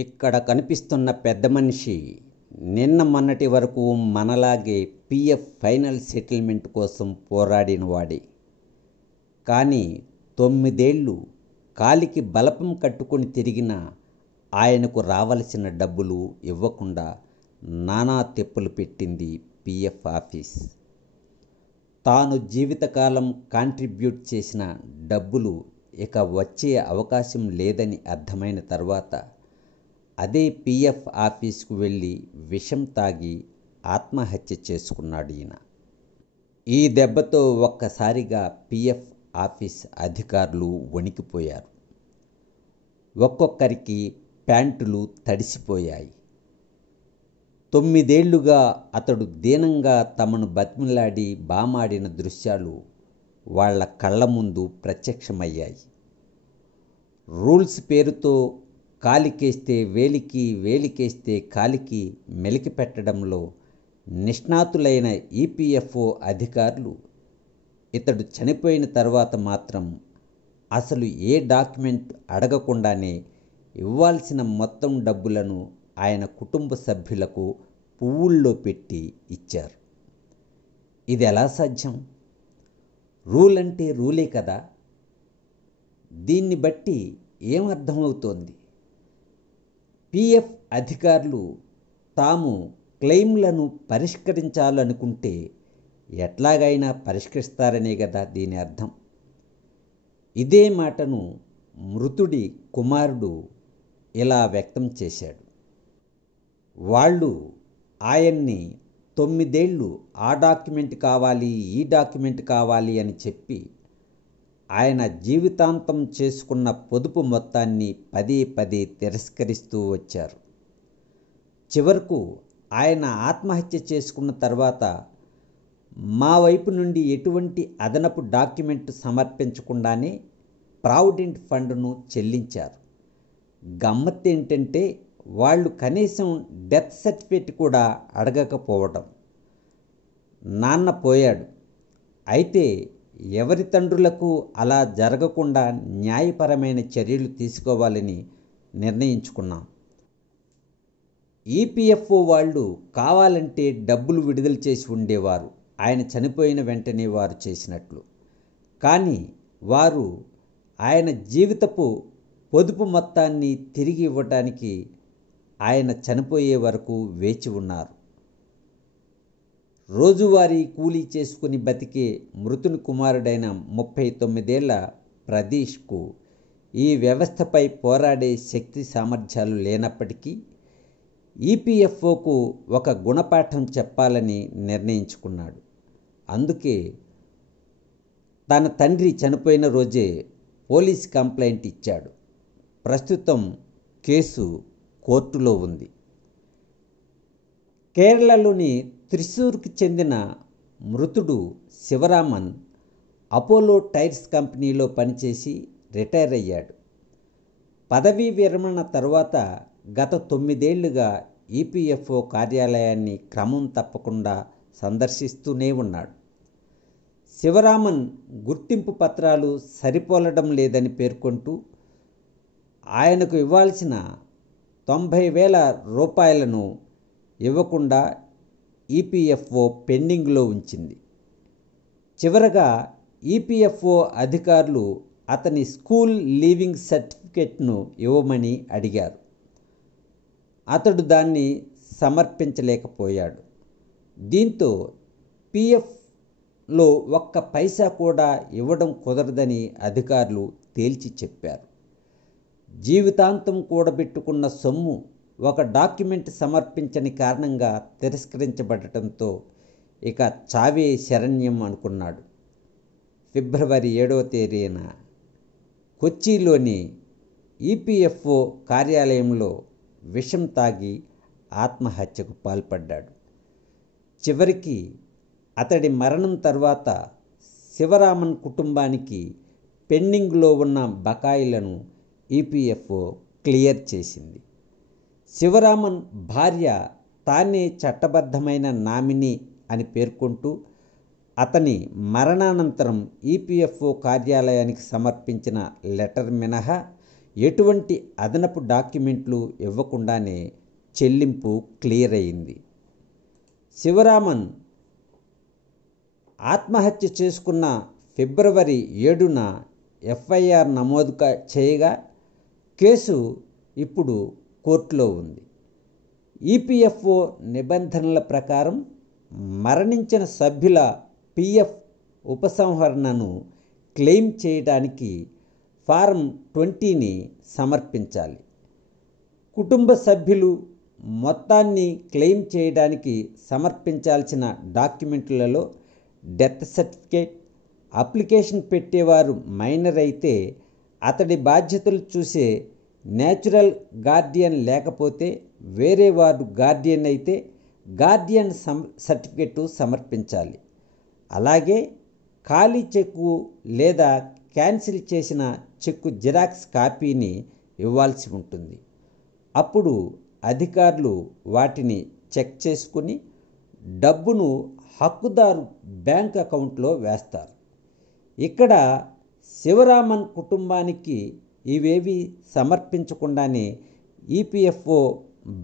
ఇక్కడ కనిపిస్తున్న పెద్ద మనిషి నిన్న మొన్నటి వరకు మనలాగే పీఎఫ్ ఫైనల్ సెటిల్మెంట్ కోసం పోరాడినవాడే. కానీ 9 ఏళ్ళు కాలికి బలపం కట్టుకొని తిరిగిన ఆయనకు రావలసిన డబ్బులు ఇవ్వకుండా నానా తిప్పలు పెట్టింది పీఎఫ్ ఆఫీస్. తాను జీవితకాలం కాంట్రిబ్యూట్ చేసిన డబ్బులు ఇక వచ్చే అవకాశం లేదని అర్థమైన తర్వాత అదే పీఎఫ్ ఆఫీస్కు వెళ్ళి విషం తాగి ఆత్మహత్య చేసుకున్నాడు ఈయన. ఈ దెబ్బతో ఒక్కసారిగా పీఎఫ్ ఆఫీస్ అధికారులు వణికిపోయారు. ఒక్కొక్కరికి ప్యాంటులు తడిసిపోయాయి. 9 ఏళ్లుగా అతడు దీనంగా తమను బతిమిలాడి బామాడిన దృశ్యాలు వాళ్ల కళ్ళ ముందు ప్రత్యక్షమయ్యాయి. రూల్స్ పేరుతో కాలికేస్తే వేలికి, వేలికేస్తే కాలికి మెలికి పెట్టడంలో నిష్ణాతులైన ఈపీఎఫ్ఓ అధికారులు ఇతడు చనిపోయిన తర్వాత మాత్రం అసలు ఏ డాక్యుమెంట్ అడగకుండానే ఇవ్వాల్సిన మొత్తం డబ్బులను ఆయన కుటుంబ సభ్యులకు పువ్వుల్లో పెట్టి ఇచ్చారు. ఇది ఎలా సాధ్యం? రూల్ అంటే రూలే కదా. దీన్ని బట్టి ఏమర్థమవుతోంది? పీఎఫ్ అధికారులు తాము క్లెయిమ్లను పరిష్కరించాలనుకుంటే ఎట్లాగైనా పరిష్కరిస్తారనే కదా దీని అర్థం. ఇదే మాటను మృతుడి కుమారుడు ఇలా వ్యక్తం చేశాడు. వాళ్ళు ఆయన్ని 9 ఏళ్ళు ఆ డాక్యుమెంట్ కావాలి, ఈ డాక్యుమెంట్ కావాలి అని చెప్పి ఆయన జీవితాంతం చేసుకున్న పొదుపు మొత్తాన్ని పదే తిరస్కరిస్తూ వచ్చారు. చివరకు ఆయన ఆత్మహత్య చేసుకున్న తర్వాత మా వైపు నుండి ఎటువంటి అదనపు డాక్యుమెంట్ సమర్పించకుండానే ప్రావిడెంట్ ఫండ్ను చెల్లించారు. గమ్మత్తు ఏంటంటే వాళ్ళు కనీసం డెత్ సర్టిఫికేట్ కూడా అడగకపోవడం. నాన్న పోయాడు, అయితే ఎవరి తండ్రులకు అలా జరగకుండా న్యాయపరమైన చర్యలు తీసుకోవాలని నిర్ణయించుకున్నాం. ఈపీఎఫ్ఓ వాళ్ళు కావాలంటే డబ్బులు విడుదల చేసి ఉండేవారు, ఆయన చనిపోయిన వెంటనే వారు చేసినట్లు. కానీ వారు ఆయన జీవితపు పొదుపు మొత్తాన్ని తిరిగి ఇవ్వడానికి ఆయన చనిపోయే వరకు వేచి ఉన్నారు. రోజువారీ కూలీ చేసుకుని బతికే మృతుని కుమారుడైన 39 ఏళ్ల ప్రదీష్కు ఈ వ్యవస్థపై పోరాడే శక్తి సామర్థ్యాలు లేనప్పటికీ ఈపీఎఫ్ఓకు ఒక గుణపాఠం చెప్పాలని నిర్ణయించుకున్నాడు. అందుకే తన తండ్రి చనిపోయిన రోజే పోలీస్ కంప్లైంట్ ఇచ్చాడు. ప్రస్తుతం కేసు కోర్టులో ఉంది. కేరళలోని త్రిశూర్కి చెందిన మృతుడు శివరామన్ అపోలో టైర్స్ కంపెనీలో పనిచేసి రిటైర్ అయ్యాడు. పదవీ విరమణ తర్వాత గత 9 ఏళ్లుగా ఈపీఎఫ్ఓ కార్యాలయాన్ని క్రమం తప్పకుండా సందర్శిస్తూనే ఉన్నాడు. శివరామన్ గుర్తింపు పత్రాలు సరిపోలడం లేదని పేర్కొంటూ ఆయనకు ఇవ్వాల్సిన 90,000 రూపాయలను ఇవ్వకుండా ఈపీఎఫ్ఓ పెండింగ్లో ఉంచింది. చివరగా ఈపీఎఫ్ఓ అధికారులు అతని స్కూల్ లీవింగ్ సర్టిఫికెట్ను ఇవ్వమని అడిగారు. అతడు దాన్ని సమర్పించలేకపోయాడు. దీంతో పీఎఫ్లో ఒక్క పైసా కూడా ఇవ్వడం కుదరదని అధికారులు తేల్చి చెప్పారు. జీవితాంతం కూడబెట్టుకున్న సొమ్ము ఒక డాక్యుమెంట్ సమర్పించని కారణంగా తిరస్కరించబడటంతో ఇక చావే శరణ్యం అనుకున్నాడు. ఫిబ్రవరి 7వ తేదీన కొచ్చిలోని ఈపీఎఫ్ఓ కార్యాలయంలో విషం తాగి ఆత్మహత్యకు పాల్పడ్డాడు. చివరికి అతడి మరణం తర్వాత శివరామన్ కుటుంబానికి పెండింగ్లో ఉన్న బకాయిలను ఈపీఎఫ్ఓ క్లియర్ చేసింది. శివరామన్ భార్య తానే చట్టబద్ధమైన నామినీ అని పేర్కొంటూ అతని మరణానంతరం ఈపీఎఫ్ఓ కార్యాలయానికి సమర్పించిన లెటర్ మినహా ఎటువంటి అదనపు డాక్యుమెంట్లు ఇవ్వకుండానే చెల్లింపు క్లియర్ అయింది. శివరామన్ ఆత్మహత్య చేసుకున్న ఫిబ్రవరి 7న ఎఫ్ఐఆర్ నమోదు చేయగా కేసు ఇప్పుడు కోర్టులో ఉంది. ఈపీఎఫ్ఓ నిబంధనల ప్రకారం మరణించిన సభ్యుల పిఎఫ్ ఉపసంహరణను క్లెయిమ్ చేయడానికి ఫారం 20ని సమర్పించాలి. కుటుంబ సభ్యులు మొత్తాన్ని క్లెయిమ్ చేయడానికి సమర్పించాల్సిన డాక్యుమెంట్లలో డెత్ సర్టిఫికేట్, అప్లికేషన్ పెట్టేవారు మైనర్ అయితే అతడి బాధ్యతలు చూసే న్యాచురల్ గార్డియన్ లేకపోతే వేరే వారు గార్డియన్ అయితే గార్డియన్ సర్టిఫికేటు సమర్పించాలి. అలాగే ఖాళీ చెక్కు లేదా క్యాన్సిల్ చేసిన చెక్కు జిరాక్స్ కాపీని ఇవ్వాల్సి ఉంటుంది. అప్పుడు అధికారులు వాటిని చెక్ చేసుకుని డబ్బును హక్కుదారు బ్యాంక్ అకౌంట్లో వేస్తారు. ఇక్కడ శివరామన్ కుటుంబానికి ఇవేవి సమర్పించకుండానే ఈపీఎఫ్ఓ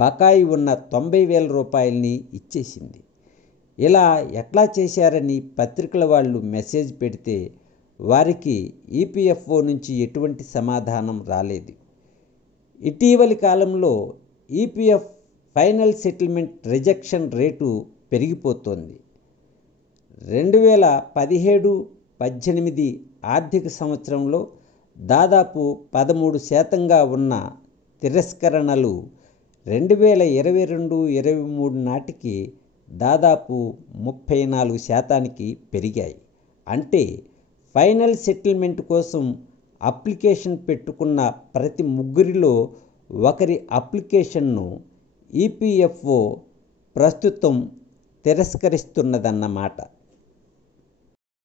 బకాయి ఉన్న 90,000 రూపాయలని ఇచ్చేసింది. ఇలా ఎట్లా చేశారని పత్రికల వాళ్ళు మెసేజ్ పెడితే వారికి ఈపీఎఫ్ఓ నుంచి ఎటువంటి సమాధానం రాలేదు. ఇటీవలి కాలంలో EPF final settlement rejection rate పెరిగిపోతోంది. 2017-18 ఆర్థిక సంవత్సరంలో దాదాపు 13% ఉన్న తిరస్కరణలు 2022-23 నాటికి దాదాపు 34% పెరిగాయి. అంటే ఫైనల్ సెటిల్మెంట్ కోసం అప్లికేషన్ పెట్టుకున్న ప్రతి ముగ్గురిలో ఒకరి అప్లికేషన్ను ఈపీఎఫ్ఓ ప్రస్తుతం తిరస్కరిస్తున్నదన్నమాట.